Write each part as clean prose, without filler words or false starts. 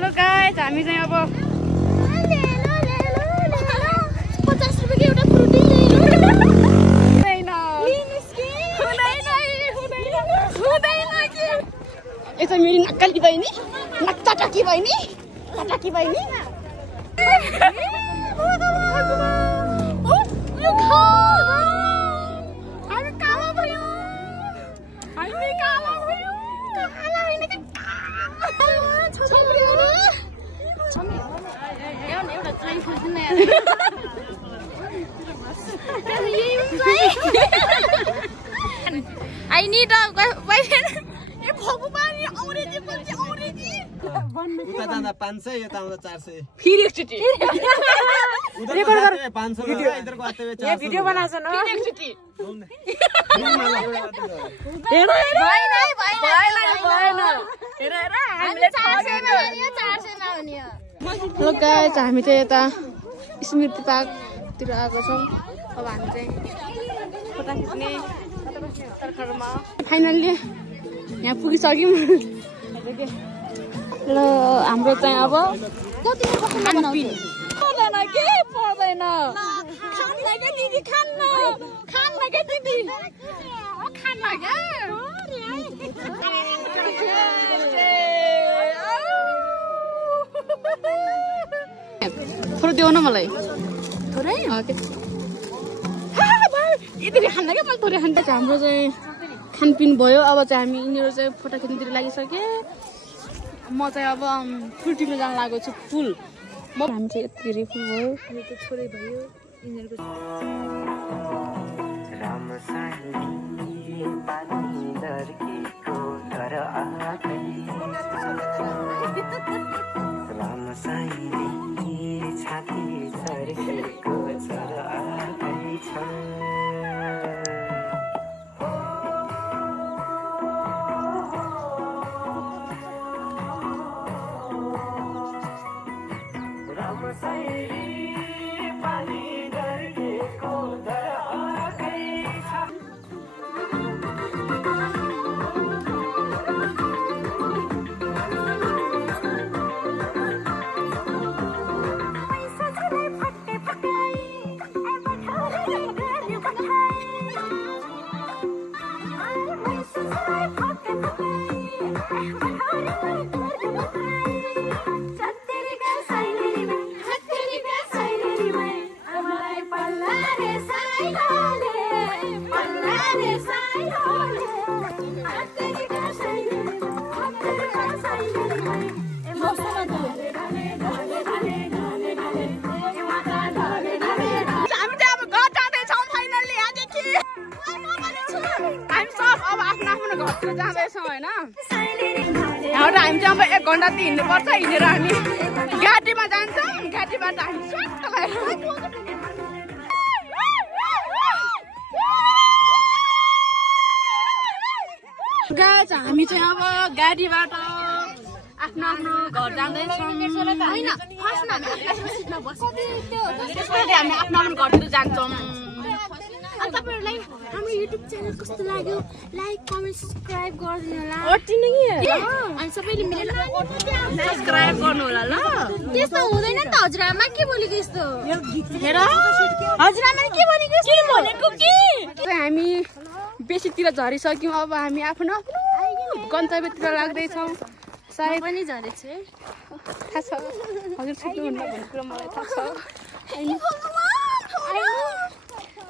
Hello guys, हामी चाहिँ अब 50 रुपैयाँको एउटा फ्रुटी यता मेरी नक्कली बहिनी, नक्चाटकी बहिनी, चटाकी बहिनी। I need a boyfriend. उता जाँदा 500 यता आउँदा 400 फेरि एकचोटि रेकर्ड गर 500 इधरको आते हुए 400 भिडियो बनाउँछ न फेरि एकचोटि हेलो गाइस, हामी चाहिँ यता स्मृति पार्कतिर आएको छौँ। अब हामी चाहिँ फोटो खिच्ने तर्खरमा फाइनल्ली यहाँ पुगिसक्यौँ। ल हाम्रो चाहिँ अब पर्दैन के पर्दैन खान्न क्या दिदी, खान्न क्या दिदी, खान्न क्या थोरै देऊ न मलाई, थोरै यति खान्न क्या मैले थोरै खान्छ। हाम्रो चाहिँ खानपिन भयो। अब चाहिँ हामी यिनीहरू चाहिँ फोटो खिच्नुतिर लागिसके। म चाहिँ अब फुल टिप्न जान लागेको छु। फुल हामी चाहिँ यति फुल भयो, अनि त्यो छोरै भयो यिनीहरूको। यहाँबाट हामी चाहिँ अब 1 घन्टा हिँड्नुपर्छ। हिँडेर हामी घाटीमा जान्छौँ। घाटीबाट हामी स्वाट भएर गाइस, हामी चाहिँ अब गाडीबाट आफ्नो आफ्नो घर जाँदैछौँ। होइन, फर्स्टमा हामी आफ्नो आफ्नो घरतिर जान्छौँ। अनि तपाईहरुलाई हाम्रो युट्युब च्यानल कस्तो लाग्यो, लाइक कमेन्ट सब्स्क्राइब गरिदिनु होला। अनि सबैले मिलेर सब्स्क्राइब गर्नु होला ल। त्यस्तो हुँदैन नि त हजुरआमा, के बोलेको यस्तो हेर हजुरआमाले के बोलेको यस्तो भनेको के। हामी बेसीतिर झरिसक्यौँ। अब हामी आफ्नो आफ्नो गन्तव्यतिर लाग्दैछौँ। सायद पनि झरेछ है, थाहा छ हजुर छिटो हुन्न भन्ने कुरा मलाई थाहा छ।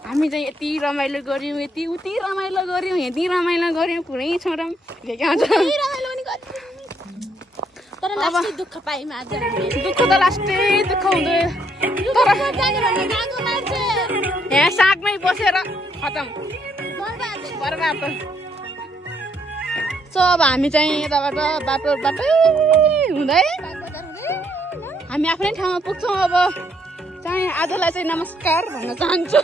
हामी चाहिँ यति रमाइलो गऱ्यौँ, यति उति रमाइलो गऱ्यौँ, यति रमाइलो गऱ्यौँ, कुनै छोडौँ तर लास्टै दुःख पायौँ। आज दुःख त लास्टै दुःख हुँदो, यहाँ सागमै बसेर खतम बर्बाद। सो अब हामी चाहिँ यताबाट बाटो हुँदै हामी आफ्नै ठाउँमा पुग्छौँ। अब चाहिँ आजलाई चाहिँ नमस्कार भन्न चाहन्छु।